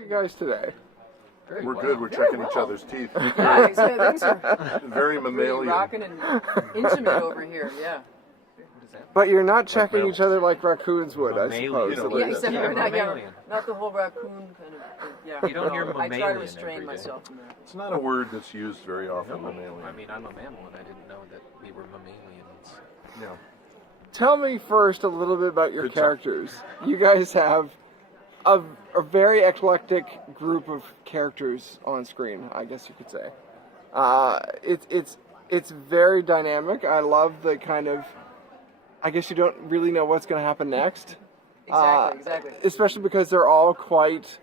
are you guys today? We're good. We're checking each other's teeth. Yeah, things are Very mammalian. rocking and intimate over here. Yeah. But you're not checking each other like raccoons would, I suppose. Yeah, except Yeah, for not, mammalian. not the whole raccoon kind of. Yeah. You don't hear I try mammalian to restrain every day. myself from that. It's not a word that's used very often, mammalian. I mean, I'm a mammal, and I didn't know that we were mammalians. Yeah. Tell me first a little bit about your Good talk. characters. You guys have a very eclectic group of characters on screen, I guess you could say. It's very dynamic. I love the kind of, I guess you don't really know what's going to happen next. Exactly. Especially because they're all quite,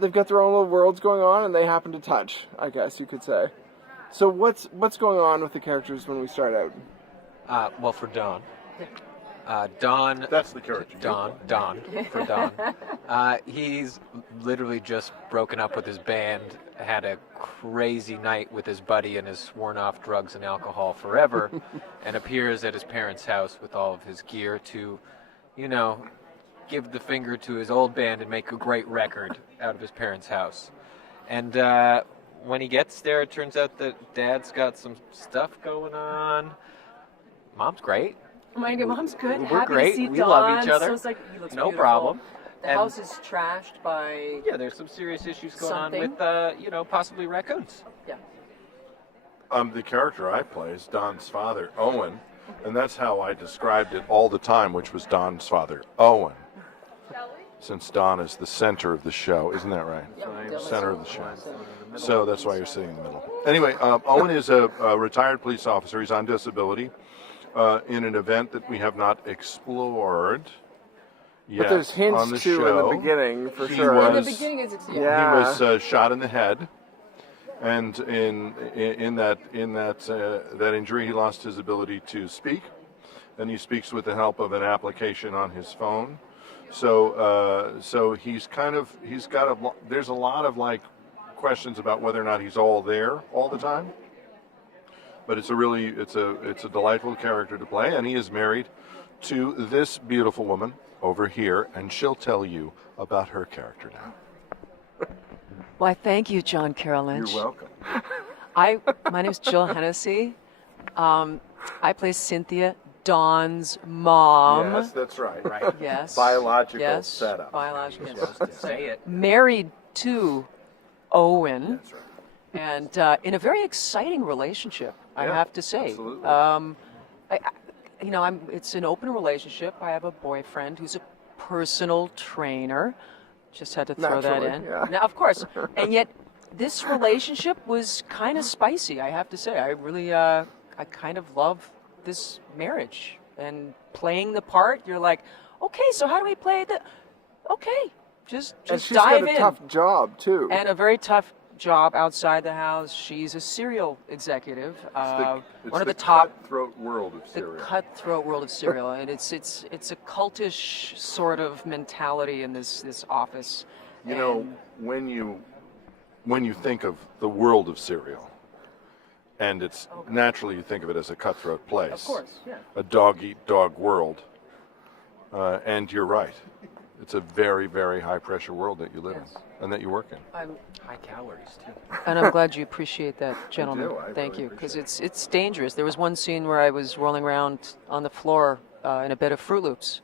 they've got their own little worlds going on and they happen to touch, I guess you could say. So what's going on with the characters when we start out? Well, for Don. Don. That's the character. Don. For Don. He's literally just broken up with his band, had a crazy night with his buddy, and has sworn off drugs and alcohol forever, and appears at his parents' house with all of his gear to, give the finger to his old band and make a great record out of his parents' house. And when he gets there, it turns out that Dad's got some stuff going on. Mom's great. Mom's good. We're Happy great. to see We Don. love each other. So it's like, he looks No beautiful. problem. The And- house is trashed by. Yeah, there's some serious issues going Something. on with, possibly raccoons. Yeah. The character I play is Don's father, Owen, and that's how I described it all the time, which was Don's father, Owen. Since Don is the center of the show, isn't that right? Yeah, Center of the show. So that's why you're sitting in the middle. Anyway, Owen is a retired police officer. He's on disability in an event that we have not explored yet. But there's hints on the to show. in the beginning, for He sure. was- In the beginning, it's Yeah. He was shot in the head, and in that injury, he lost his ability to speak, and he speaks with the help of an application on his phone. So he's got there's a lot of questions about whether or not he's all there all the time. But it's a delightful character to play, and he is married to this beautiful woman over here, and she'll tell you about her character now. Why, thank you, John Carrol Lynch. You're welcome. My name is Jill Hennessy. I play Cynthia, Dawn's mom. Yes, that's right. Right. Yes. Biological Yes. setup. Biological. Say it. Married to Owen, That's right. and in a very exciting relationship, I Yeah, have to say. absolutely. It's an open relationship. I have a boyfriend who's a personal trainer. Just had to throw that Naturally, in. yeah. Now, of course. And yet, this relationship was kind of spicy, I have to say. I really, I kind of love this marriage. And playing the part, you're like, okay, so how do we play the... Okay, just And she's dive got a in. tough job, too. And a very tough job outside the house. She's a serial executive. It's One of the the top... cutthroat world of The cereal. cutthroat world of cereal, and it's a cultish sort of mentality in this office. You know, when you think of the world of cereal, and it's naturally you think of it as a cutthroat place. Of course, yeah. A dog-eat-dog world. And you're right. It's a very, very high-pressure world that you live Yes. in and that you work in. High calories, too. And I'm glad you appreciate that, gentlemen. I Thank really you, because appreciate it's dangerous. There was one scene where I was rolling around on the floor in a bed of Fruit Loops,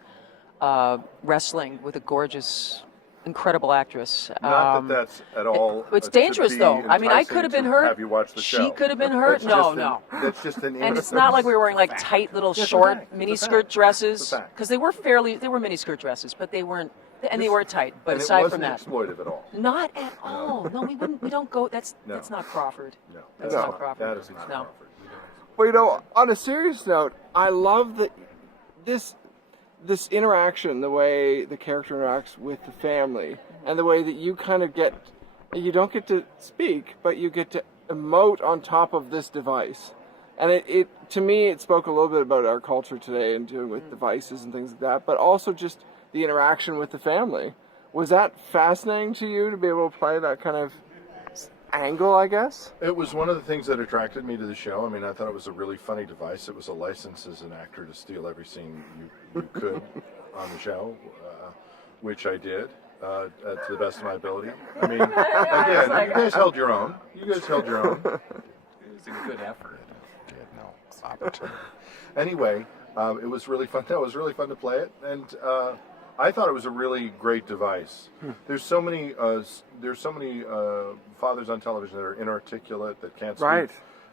wrestling with a gorgeous, incredible actress. Not that that's at all. It's should dangerous, be though. I mean, I enticing could have been to hurt. Have you watched the show? She could have been hurt. That's just an And it's not like we were wearing like tight little It's a short fact. mini It's a skirt fact. dresses It's a fact. because they were mini skirt dresses, but they weren't, and they were tight. But And aside it from wasn't that, exploitive at all. not at all. No, we don't go. That's No. not Crawford. No, That's No. not Crawford. That is not No. Crawford. Well, on a serious note, I love that this interaction, the way the character interacts with the family, and the way that you kind of you don't get to speak, but you get to emote on top of this device. And it to me, it spoke a little bit about our culture today and dealing with devices and things like that, but also just the interaction with the family. Was that fascinating to you to be able to play that kind of angle, I guess? It was one of the things that attracted me to the show. I mean, I thought it was a really funny device. It was a license as an actor to steal every scene you could on the show, which I did. to the best of my ability. I mean, again, you guys held your own. You guys held your own. It was a good effort. No opportunity. Anyway, it was really fun. That was really fun to play it, and I thought it was a really great device. There's so many fathers on television that are inarticulate, that can't speak Right.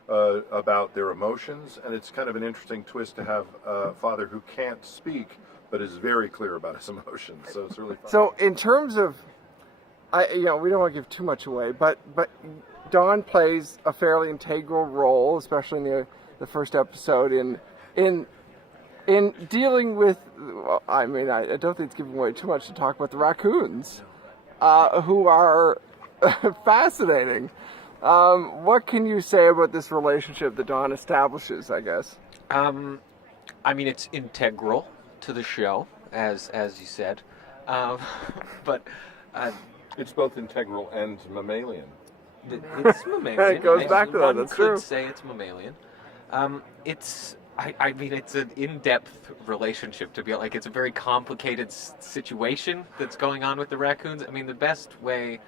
About their emotions, and it's kind of an interesting twist to have a father who can't speak but is very clear about his emotions. So it's really fun. So in terms of, we don't want to give too much away, but Don plays a fairly integral role, especially in the first episode in dealing with. Well, I mean, I don't think it's giving away too much to talk about the raccoons, who are fascinating. What can you say about this relationship that Don establishes, I guess? I mean, it's integral to the show, as you said, but It's both integral and mammalian. it's mammalian. It goes back to that, One that's could true. say it's mammalian. I mean, it's an in-depth relationship, to be like, it's a very complicated situation that's going on with the raccoons. I mean, the best way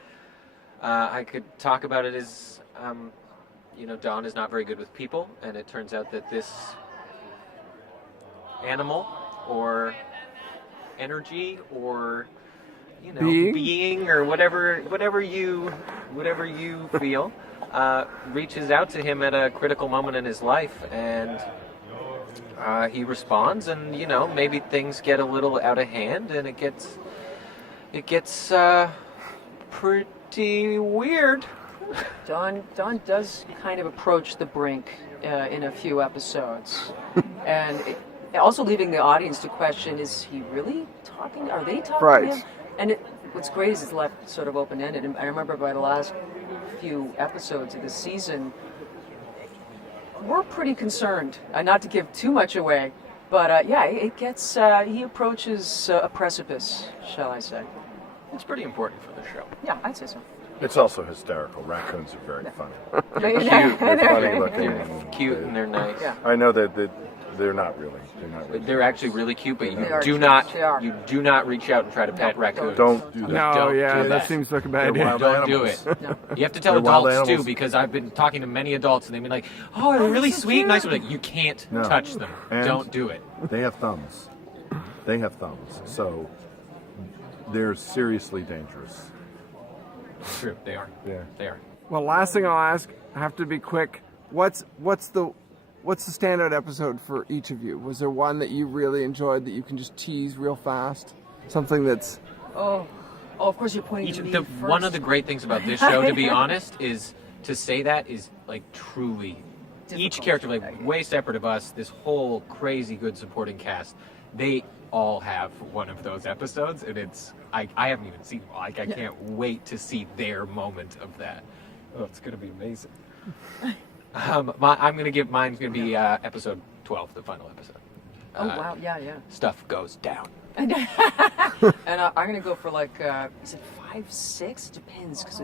I could talk about it is, Don is not very good with people, and it turns out that this animal or energy or being or whatever you feel reaches out to him at a critical moment in his life, and he responds, and maybe things get a little out of hand, and it gets pretty weird. Don does kind of approach the brink in a few episodes, and also leaving the audience to question: is he really talking? Are they talking Right. to him? And what's great is it's left sort of open-ended. And I remember by the last few episodes of the season, we're pretty concerned. Not to give too much away, but it gets. He approaches a precipice, shall I say? It's pretty important for the show. Yeah, I'd say so. It's also hysterical. Raccoons are very funny. They're Cute. They're funny looking. They're cute and they're nice. Yeah. I know that they're not really. They're actually really cute, but They are you cute. do not reach out and try to pet raccoons. Don't do that. No, Don't yeah, do that that. seems like a bad They're idea. wild Don't do animals. it. You have to tell They're wild adults too, animals. because I've been talking to many adults and they've been like, "Oh, they're really sweet, and nice." I'm like, you can't No. touch them. And- Don't do it. They have thumbs. So they're seriously dangerous. True, they are. Yeah. They are. Well, last thing I'll ask, I have to be quick. What's the standout episode for each of you? Was there one that you really enjoyed that you can just tease real fast? Something that's Oh, of course you're pointing to me first. One of the great things about this show, to be honest, is to say that is like truly each Difficult. character, like way separate of us. This whole crazy good supporting cast, they all have one of those episodes, and it's I haven't even seen them all. Like I can't wait to see their moment of that. Oh, it's gonna be amazing. Mine's gonna be episode 12, the final episode. Oh wow, yeah. Stuff goes down. And I'm gonna go for like, is it 5, 6? Depends, because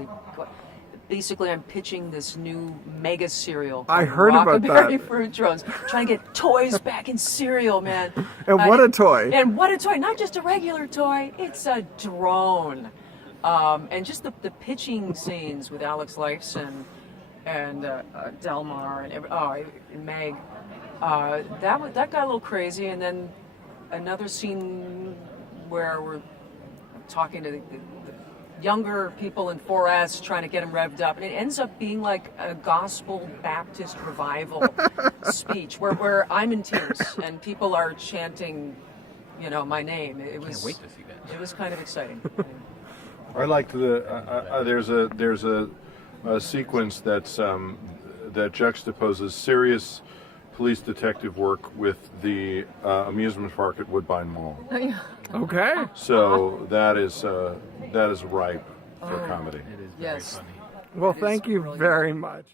basically I'm pitching this new mega cereal. I called heard about Rockabye that. Fruit Drones, trying to get toys back in cereal, man. and what a toy! And what a toy! Not just a regular toy; it's a drone. And just the pitching scenes with Alex Lifeson and Delmar and Meg, that got a little crazy. And then another scene where we're talking to the younger people in 4S, trying to get them revved up, and it ends up being like a gospel Baptist revival speech where I'm in tears and people are chanting, my name. It was Can't wait to see that. It was kind of exciting. I liked there's a sequence that's that juxtaposes serious police detective work with the amusement park at Woodbine Mall. Okay. So that is ripe for comedy. It is very Yes. funny. Well, It is thank you brilliant. very much.